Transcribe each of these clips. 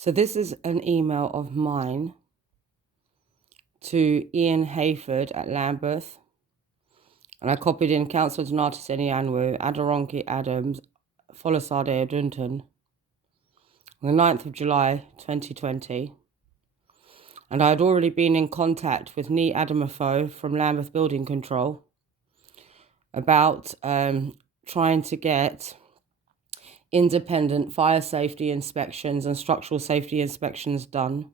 So this is an email of mine to Ian Hayford at Lambeth, and I copied in Councillor Donatis Enianwu, Aderonki Adams, Folasade Odunton, on the 9th of July 2020. And I had already been in contact with Ni Adamafo from Lambeth Building Control about trying to get independent fire safety inspections and structural safety inspections done.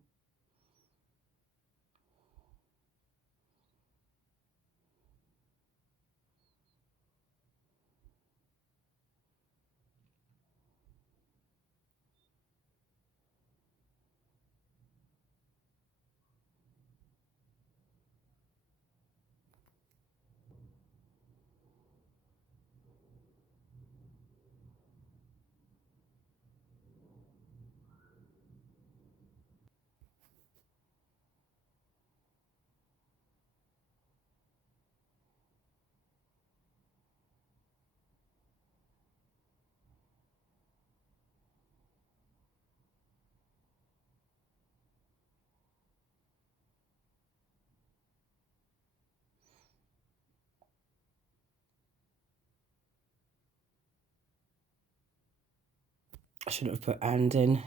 I should have put and in.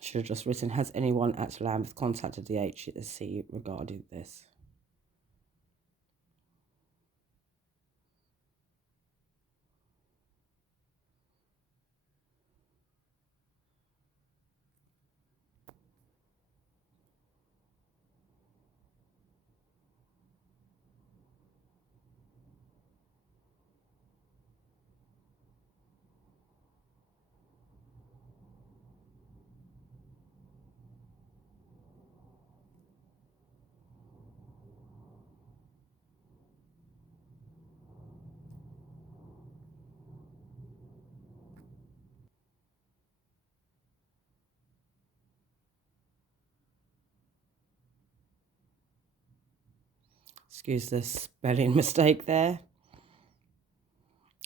Should have just written, has anyone at Lambeth contacted the HSC regarding this? Excuse the spelling mistake there.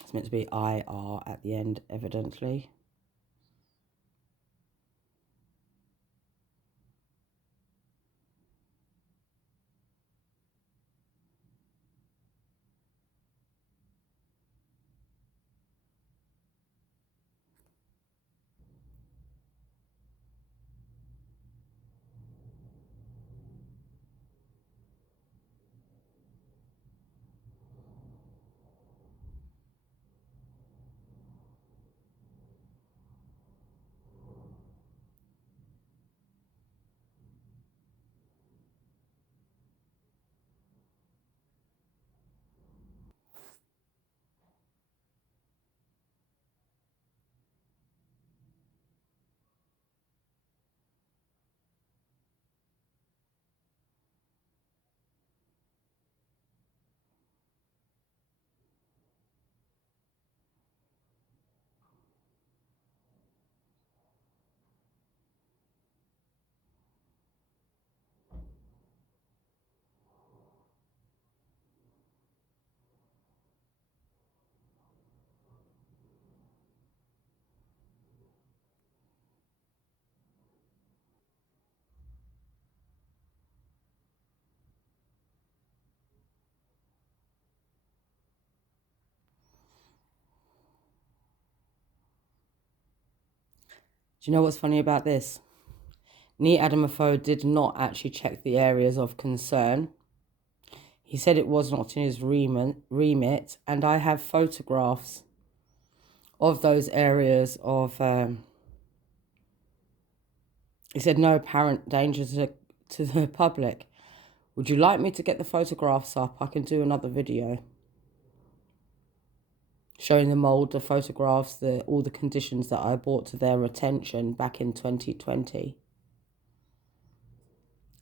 It's meant to be IR at the end, evidently. Do you know what's funny about this? Ni Adamafo did not actually check the areas of concern. He said it was not in his remit, and I have photographs of those areas of, he said, no apparent danger to the public. Would you like me to get the photographs up? I can do another video showing the mould, the photographs, all the conditions that I brought to their attention back in 2020.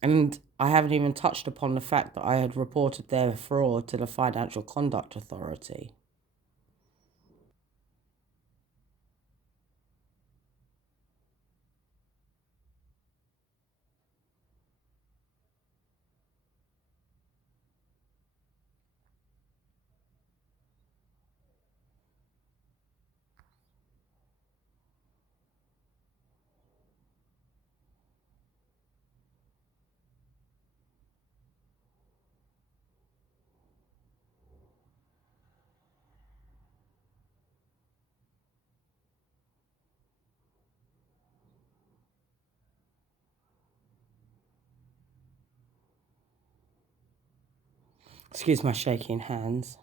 And I haven't even touched upon the fact that I had reported their fraud to the Financial Conduct Authority. Excuse my shaking hands.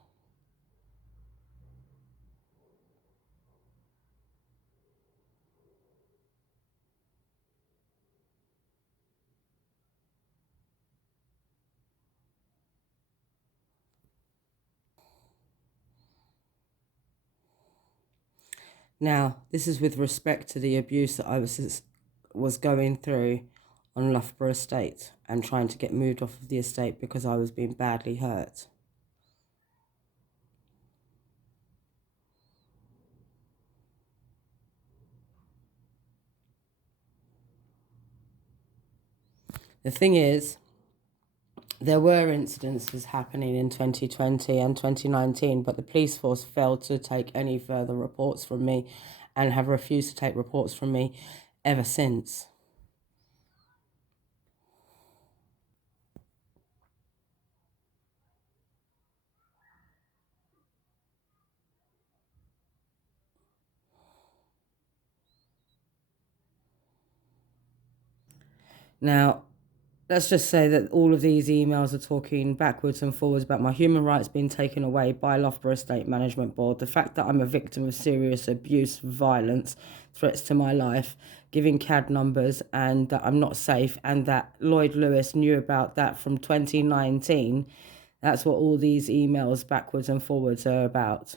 Now, this is with respect to the abuse that I was going through on Loughborough Estate and trying to get moved off of the estate because I was being badly hurt. The thing is, there were incidences happening in 2020 and 2019, but the police force failed to take any further reports from me and have refused to take reports from me ever since. Now, let's just say that all of these emails are talking backwards and forwards about my human rights being taken away by Loughborough Estate Management Board, the fact that I'm a victim of serious abuse, violence, threats to my life, giving CAD numbers, and that I'm not safe, and that Lloyd Lewis knew about that from 2019. That's what all these emails backwards and forwards are about.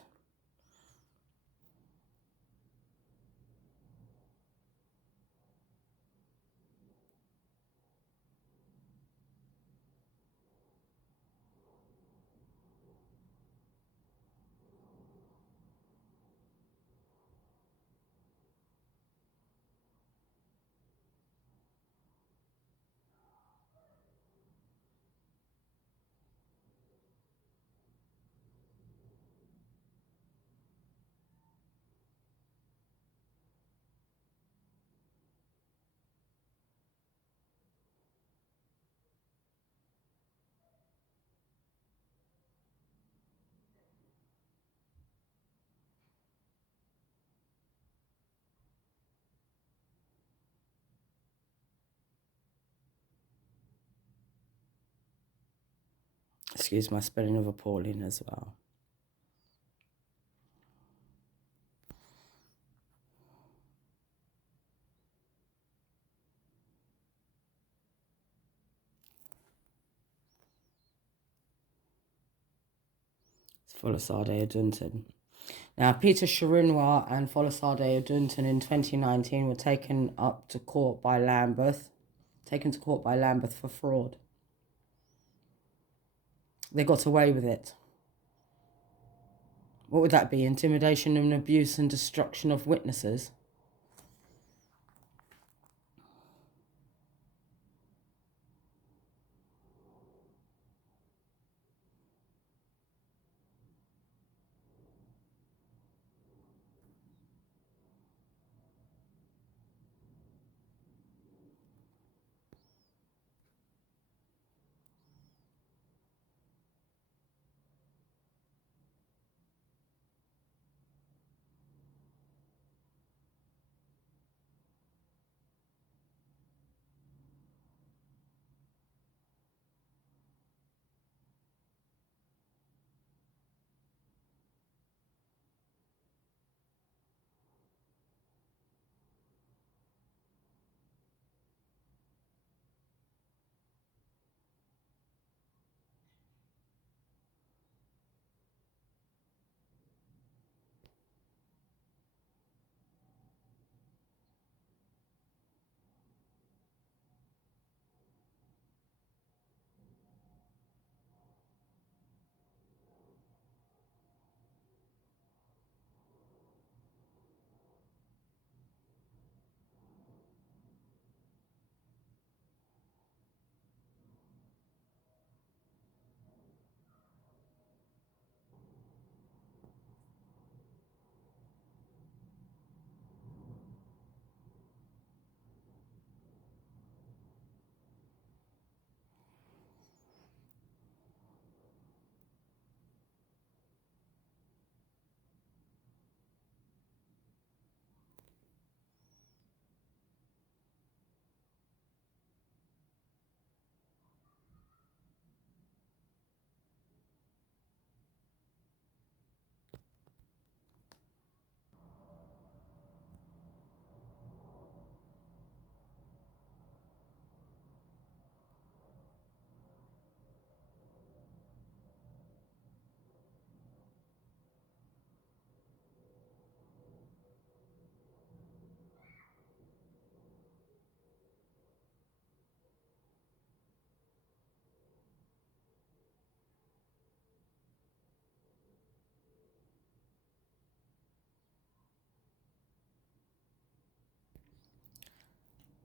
Excuse my spelling of appalling as well. It's Folasade Dunton. Now, Peter Sharinoir and Folasade Dunton in 2019 were taken to court by Lambeth for fraud. They got away with it. What would that be? Intimidation and abuse and destruction of witnesses?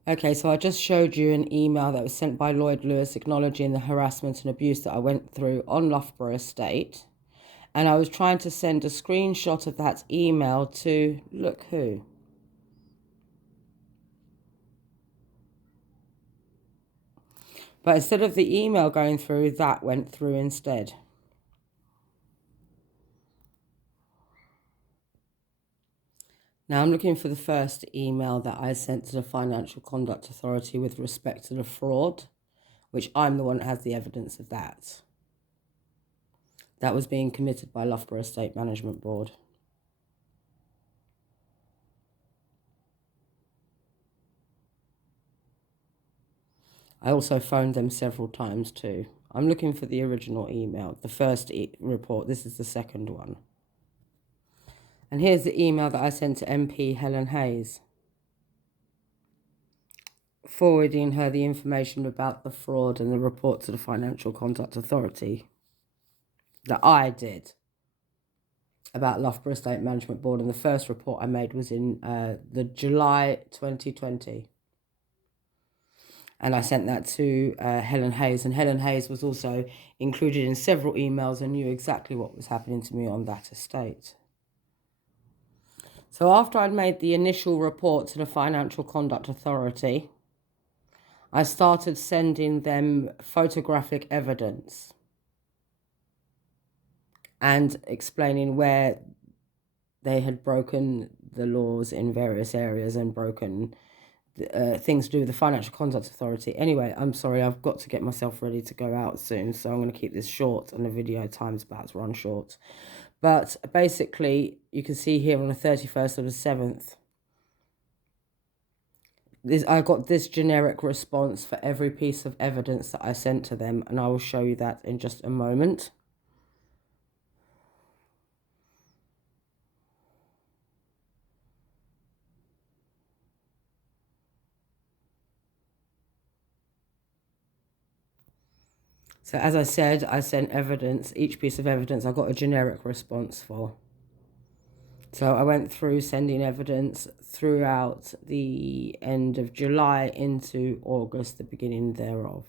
Okay, so I just showed you an email that was sent by Lloyd Lewis acknowledging the harassment and abuse that I went through on Loughborough Estate. And I was trying to send a screenshot of that email to, look who. But instead of the email going through, that went through instead. Now I'm looking for the first email that I sent to the Financial Conduct Authority with respect to the fraud, which I'm the one that has the evidence of that. That was being committed by Loughborough Estate Management Board. I also phoned them several times too. I'm looking for the original email, the first report. This is the second one. And here's the email that I sent to MP Helen Hayes, forwarding her the information about the fraud and the report to the Financial Conduct Authority that I did about Loughborough Estate Management Board. And the first report I made was in the July 2020. And I sent that to Helen Hayes. And Helen Hayes was also included in several emails and knew exactly what was happening to me on that estate. So after I'd made the initial report to the Financial Conduct Authority, I started sending them photographic evidence and explaining where they had broken the laws in various areas and broken things to do with the Financial Conduct Authority. Anyway, I'm sorry, I've got to get myself ready to go out soon, so I'm going to keep this short, and the video time's about to run short. But basically, you can see here on the 31st of the 7th, I got this generic response for every piece of evidence that I sent to them, and I will show you that in just a moment. So as I said, I sent evidence, each piece of evidence I got a generic response for. So I went through sending evidence throughout the end of July into August, the beginning thereof.